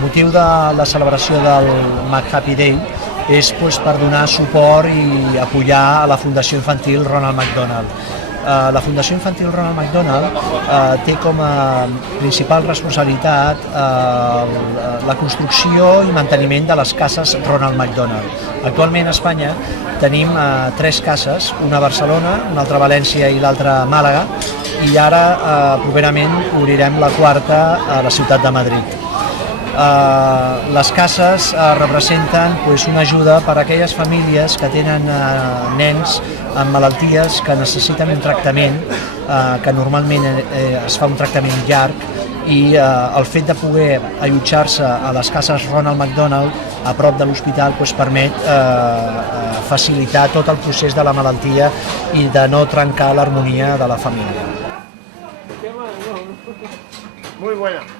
motiu de la celebració del McHappy Day és per donar suport i apoyar a la Fundació Infantil Ronald McDonald. La Fundació Infantil Ronald McDonald té com a principal responsabilitat la construcció i manteniment de les cases Ronald McDonald. Actualment a Espanya tenim 3 cases, una a Barcelona, una altra a València i l'altra a Màlaga, i ara properament obrirem la 4a a la ciutat de Madrid. Les cases representen una ajuda per a aquelles famílies que tenen nens amb malalties que necessiten un tractament, que normalment es fa un tractament llarg, i el fet de poder allotjar-se a les cases Ronald McDonald a prop de l'hospital permet facilitar tot el procés de la malaltia i de no trencar l'harmonia de la família. Muy buena.